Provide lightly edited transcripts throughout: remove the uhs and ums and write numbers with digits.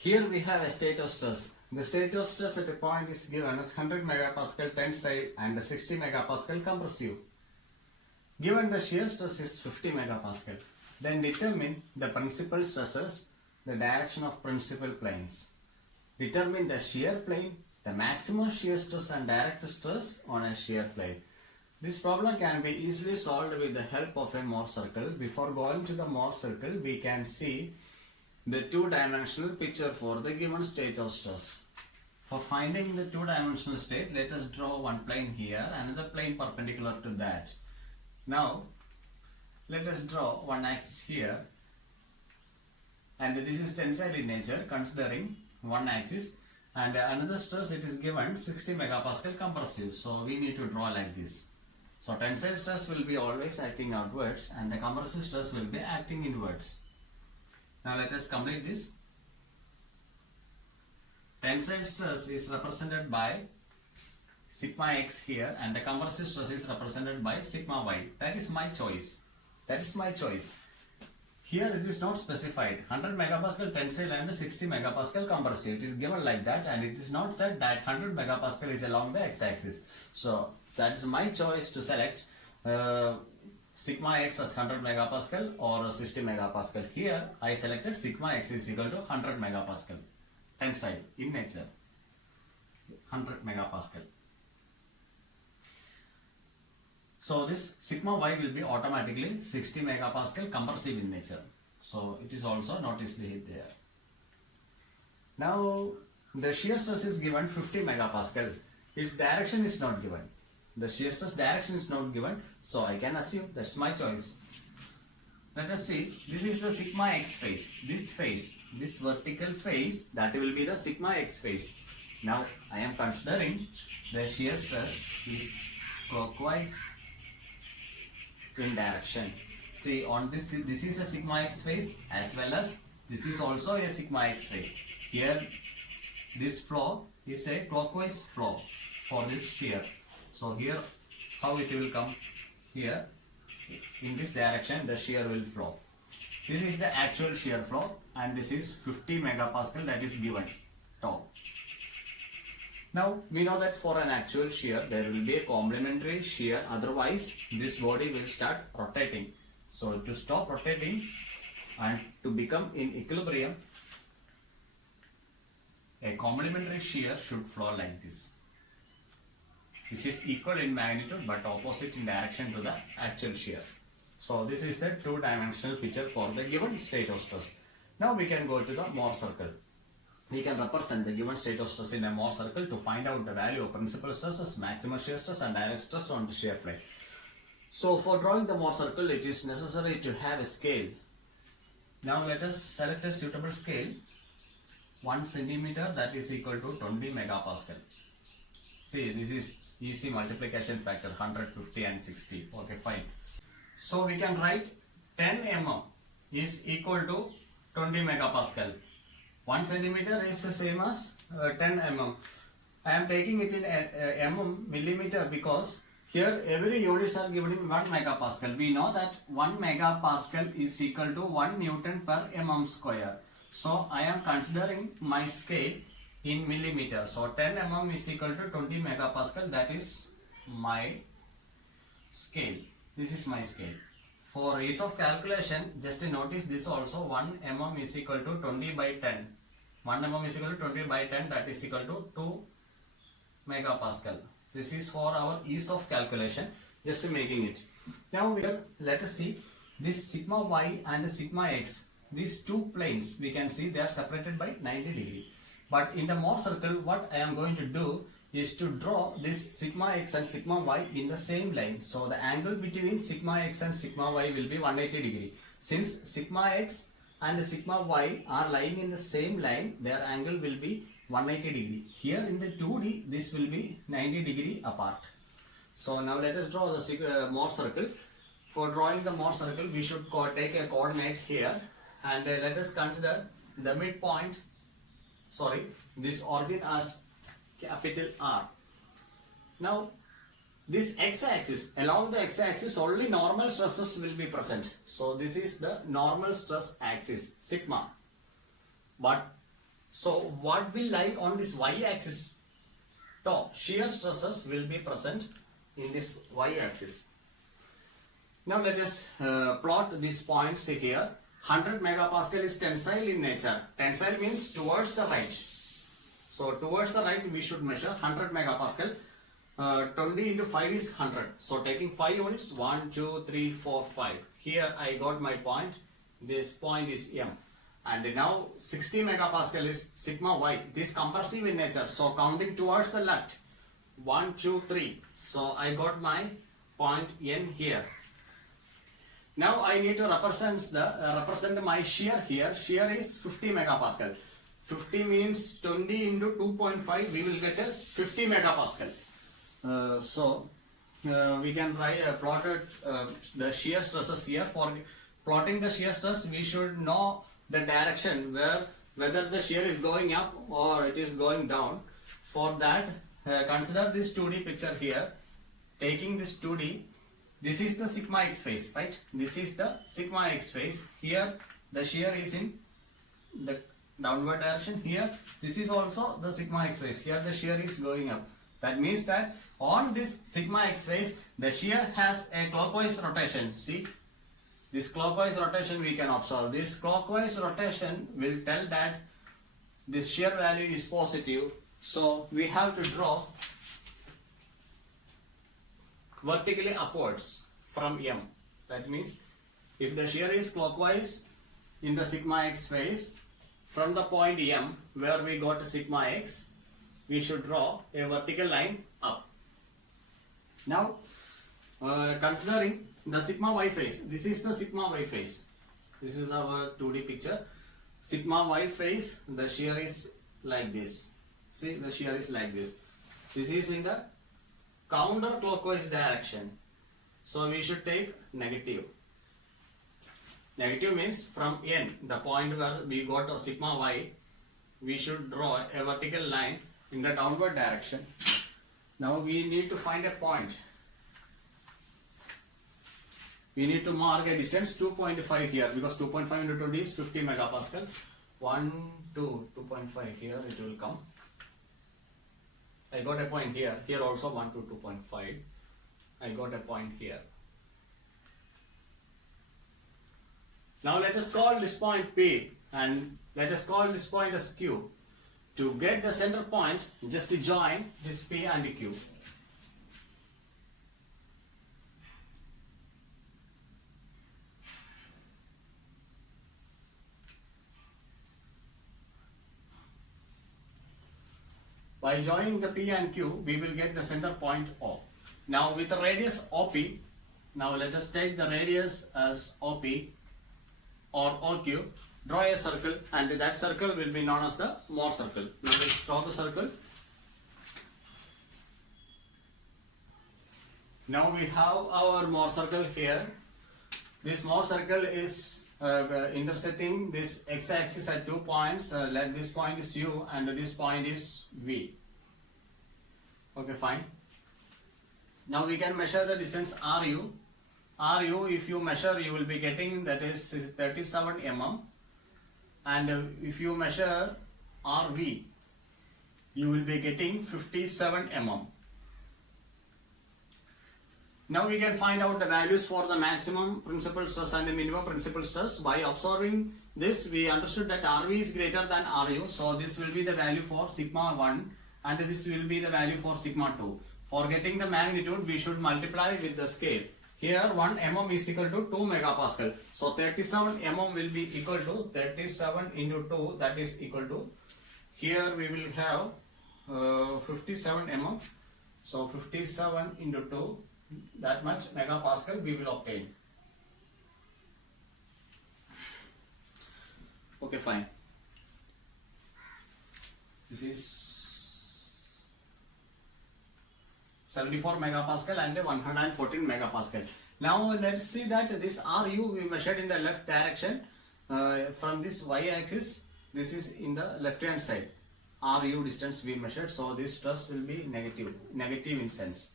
Here we have a state of stress. The state of stress at a point is given as 100 megapascal tensile and 60 megapascal compressive. Given the shear stress is 50 megapascal, then determine the principal stresses, the direction of principal planes. Determine the shear plane, the maximum shear stress and direct stress on a shear plane. This problem can be easily solved with the help of a Mohr circle. Before going to the Mohr circle, we can see the two-dimensional picture for the given state of stress. For finding the two-dimensional state, let us draw one plane here, another plane perpendicular to that. Now, let us draw one axis here, and this is tensile in nature, considering one axis, and another stress it is given 60 megapascal compressive. So we need to draw like this. So tensile stress will be always acting outwards, and the compressive stress will be acting inwards. Now let us complete this. Tensile stress is represented by sigma x here, and the compressive stress is represented by sigma y. That is my choice. That is my choice. Here it is not specified 100 megapascal tensile and 60 megapascal compressive. It is given like that, and it is not said that 100 megapascal is along the x-axis. So that is my choice to select sigma x as 100 megapascal or 60 megapascal. Here I selected sigma x is equal to 100 megapascal tensile in nature, 100 megapascal. So this sigma y will be automatically 60 megapascal compressive in nature. So it is also noticed there. Now the shear stress is given 50 megapascal. Its direction is not given. The shear stress direction is not given, so I can assume that's my choice. Let us see, this is the sigma x phase. This vertical phase, that will be the sigma x phase. Now I am considering the shear stress is clockwise in direction. See, on this is a sigma x phase, as well as this is also a sigma x phase. Here this flow is a clockwise flow for this shear. So here how it will come, here in this direction the shear will flow. This is the actual shear flow, and this is 50 megapascal that is given top. Now we know that for an actual shear there will be a complementary shear, otherwise this body will start rotating. So to stop rotating and to become in equilibrium, a complementary shear should flow like this, which is equal in magnitude but opposite in direction to the actual shear. So this is the two-dimensional picture for the given state of stress. Now we can go to the Mohr circle. We can represent the given state of stress in a Mohr circle to find out the value of principal stresses, maximum shear stress and direct stress on the shear plane. So for drawing the Mohr circle, it is necessary to have a scale. Now let us select a suitable scale. 1 centimeter, that is equal to 20 megapascal. See, this is easy multiplication factor, 150 and 60. Okay, fine. So we can write 10 mm is equal to 20 megapascal. 1 centimeter is the same as 10 mm. I am taking it in millimeter because here every units are given in 1 megapascal. We know that 1 megapascal is equal to 1 Newton per mm square. So I am considering my scale in millimeter. So 10 mm is equal to 20 megapascal. That is my scale. This is my scale. For ease of calculation, just notice this also, 1 mm is equal to 20 by 10. 1 mm is equal to 20 by 10, that is equal to 2 megapascal. This is for our ease of calculation, just making it. Now here, let us see this sigma y and sigma x. These two planes, we can see they are separated by 90 degree. But in the Mohr circle, what I am going to do is to draw this sigma x and sigma y in the same line. So the angle between sigma x and sigma y will be 180 degree. Since sigma x and sigma y are lying in the same line, their angle will be 180 degree. Here in the 2D, this will be 90 degree apart. So now let us draw the Mohr circle. For drawing the Mohr circle, we should take a coordinate here, and let us consider the midpoint, this origin as capital R. Now this x-axis, along the x-axis only normal stresses will be present. So this is the normal stress axis, sigma. But So what will lie on this y-axis? Top shear stresses will be present in this y-axis. Now let us plot these points here. 100 megapascal is tensile in nature. Tensile means towards the right. So towards the right we should measure 100 megapascal. 20 into 5 is 100. So taking 5 units, 1, 2, 3, 4, 5. Here I got my point. This point is M. And now 60 megapascal is sigma y. This compressive in nature. So counting towards the left. 1, 2, 3. So I got my point N here. Now I need to represent my shear here. Shear is 50 megapascal. 50 means 20 into 2.5. We will get a 50 megapascal. We can plot the shear stresses here. For plotting the shear stress, we should know the direction whether the shear is going up or it is going down. For that, consider this 2D picture here. Taking this 2D, this is the sigma x phase, right? This is the sigma x phase. Here the shear is in the downward direction. Here this is also the sigma x phase. Here the shear is going up. That means that on this sigma x phase, the shear has a clockwise rotation. See, this clockwise rotation we can observe. This clockwise rotation will tell that this shear value is positive. So we have to draw vertically upwards from M. That means if the shear is clockwise in the sigma x phase, from the point M where we got sigma x, we should draw a vertical line up. Now considering the sigma y phase, this is the sigma y phase. This is our 2D picture. Sigma y phase, the shear is like this. See, the shear is like this. This is in the counterclockwise direction. So we should take negative. Negative means from N, the point where we got a sigma y, we should draw a vertical line in the downward direction. Now we need to find a point. We need to mark a distance 2.5 here, because 2.5 into 20 is 50 megapascal. 1, 2, 2.5 here it will come. I got a point here. Here also 1 to 2.5. I got a point here. Now let us call this point P and let us call this point as Q. To get the center point, just join this P and Q. By joining the P and Q, we will get the center point O. Now with the radius OP, now let us take the radius as OP or OQ, draw a circle, and that circle will be known as the Mohr circle. We will draw the circle. Now we have our Mohr circle here. This Mohr circle is intersecting this x-axis at 2 points. Let this point is U and this point is V. Okay, fine. Now we can measure the distance RU. RU, if you measure, you will be getting that is 37 mm. And if you measure RV, you will be getting 57 mm. Now we can find out the values for the maximum principal stress and the minimum principal stress. By observing this, we understood that RV is greater than RU. So this will be the value for sigma 1 and this will be the value for sigma 2. For getting the magnitude, we should multiply with the scale. Here 1 mm is equal to 2 megapascal. So 37 mm will be equal to 37 into 2, that is equal to, here we will have 57 mm. So 57 into 2, that much megapascal we will obtain. Okay, fine. This is 74 megapascal and 114 megapascal. Now let's see that this RU we measured in the left direction from this y-axis. This is in the left hand side. RU distance we measured, so this stress will be negative in sense.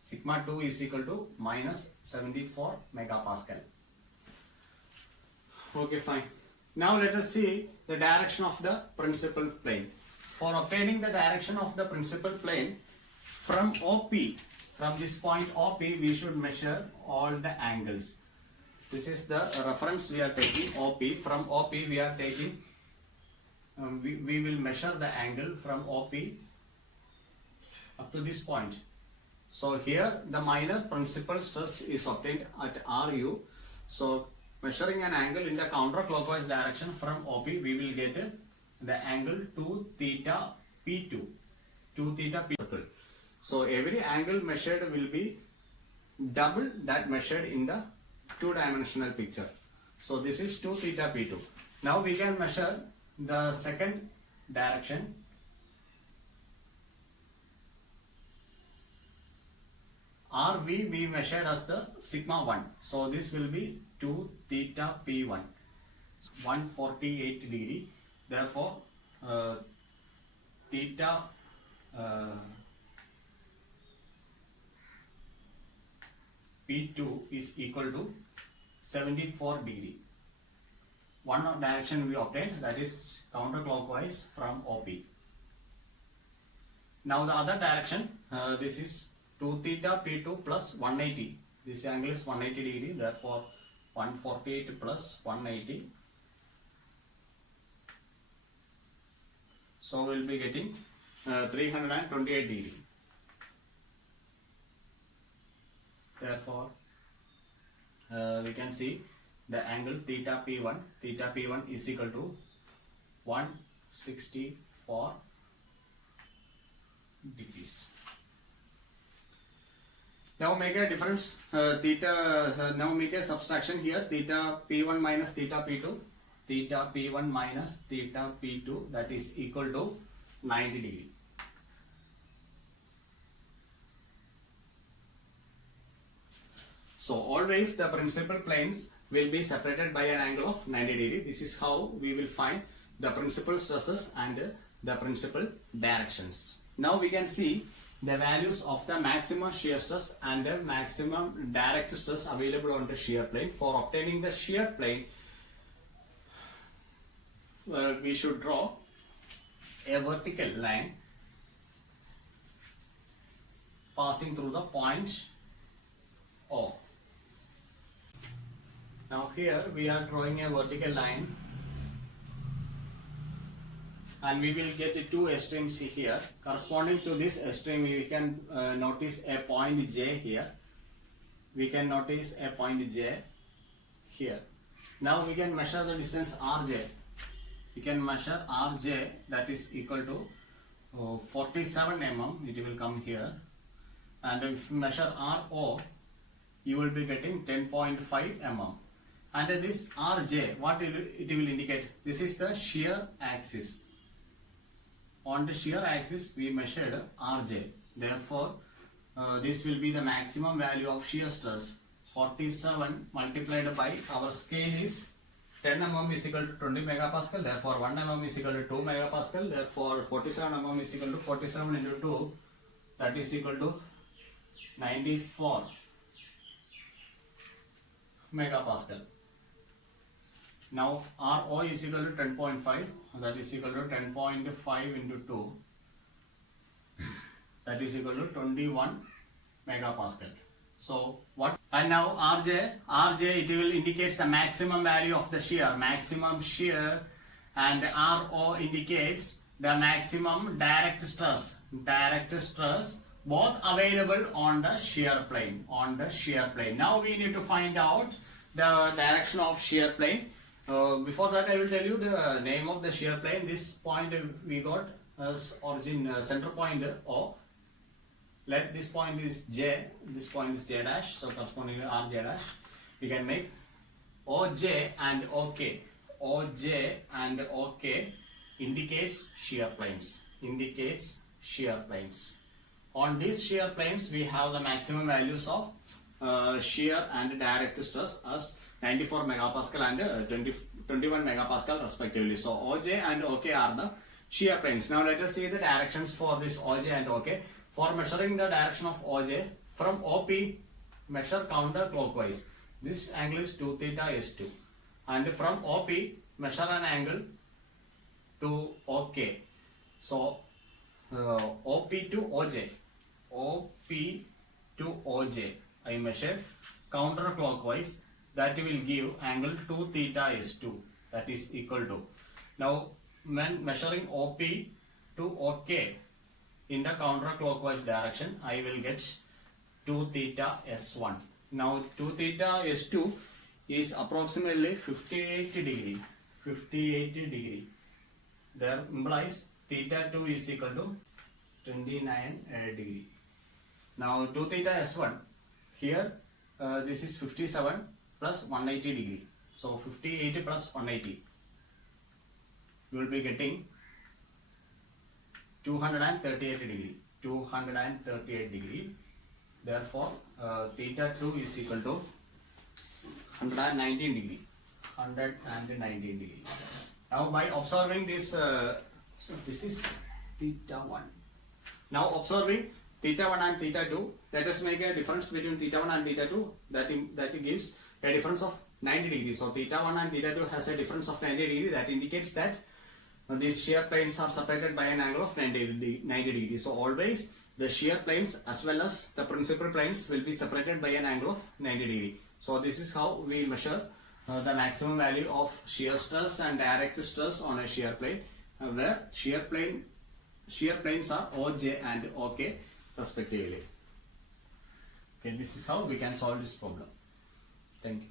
Sigma 2 is equal to minus 74 megapascal. Okay, fine. Now let us see the direction of the principal plane. For obtaining the direction of the principal plane from OP, from this point OP, we should measure all the angles. This is the reference we are taking, OP. From OP we are taking, we will measure the angle from OP up to this point. So here the minor principal stress is obtained at RU. So measuring an angle in the counterclockwise direction from OP, we will get the angle 2 theta P2. 2 theta P2. So every angle measured will be double that measured in the two-dimensional picture. So this is 2 theta P2. Now we can measure the second direction. RV we measured as the sigma 1. So this will be 2 theta P1. 148 degree. Therefore, theta P2 is equal to 74 degree. One direction we obtained, that is counterclockwise from OP. Now the other direction, this is 2 theta P2 plus 180. This angle is 180 degree, therefore 148 plus 180. So we will be getting 328 degree. Therefore, we can see the angle theta P1 is equal to 164 degrees. Now make a difference, now make a subtraction here, theta P1 minus theta P2. Theta P1 minus theta P2, that is equal to 90 degree. So always the principal planes will be separated by an angle of 90 degree. This is how we will find the principal stresses and the principal directions. Now we can see the values of the maximum shear stress and the maximum direct stress available on the shear plane. For obtaining the shear plane, we should draw a vertical line passing through the point O. Now here we are drawing a vertical line and we will get two extremes here. Corresponding to this extreme, we can notice a point J here. We can notice a point J here. Now we can measure the distance RJ. We can measure RJ, that is equal to 47 mm, it will come here. And if you measure RO, you will be getting 10.5 mm. And this RJ, what it will indicate? This is the shear axis. On the shear axis, we measured RJ. Therefore, this will be the maximum value of shear stress. 47 multiplied by our scale is 10 mm is equal to 20 megapascal. Therefore, 1 mm is equal to 2 megapascal. Therefore, 47 mm is equal to 47 into 2. That is equal to 94 megapascal. Now RO is equal to 10.5, that is equal to 10.5 into 2, that is equal to 21 megapascal. So what? And now RJ it will indicates the maximum value of the shear, maximum shear, and RO indicates the maximum direct stress, both available on the shear plane, Now we need to find out the direction of shear plane. Before that, I will tell you the name of the shear plane. This point we got as origin, center point O. Let this point is J, this point is J dash, so corresponding to RJ dash. We can make OJ and OK. OJ and OK indicates shear planes. On these shear planes, we have the maximum values of shear and direct stress as 94 megapascal and 21 megapascal respectively. So OJ and OK are the shear planes. Now let us see the directions for this OJ and OK. For measuring the direction of OJ, from OP, measure counterclockwise. This angle is 2 theta S2. And from OP, measure an angle to OK. So OP to OJ. OP to OJ. I measured counterclockwise. That will give angle 2 theta S2. That is equal to. Now, when measuring OP to OK in the counterclockwise direction, I will get 2 theta S1. Now, 2 theta S2 is approximately 58 degree. 58 degree. That implies theta 2 is equal to 29 degree. Now 2 theta S1 here this is 57 plus 180 degree. So 58 plus 180 you will be getting 238 degree. 238 degree. Therefore theta 2 is equal to 119 degree. 119 degree. Now by observing this, so this is theta 1. Now observing theta 1 and theta 2, let us make a difference between theta 1 and theta 2 that gives a difference of 90 degrees. So theta 1 and theta 2 has a difference of 90 degrees. That indicates that these shear planes are separated by an angle of 90 degrees. So always the shear planes as well as the principal planes will be separated by an angle of 90 degrees. So this is how we measure the maximum value of shear stress and direct stress on a shear plane, where shear planes are OJ and OK respectively. Okay, this is how we can solve this problem. Thank you.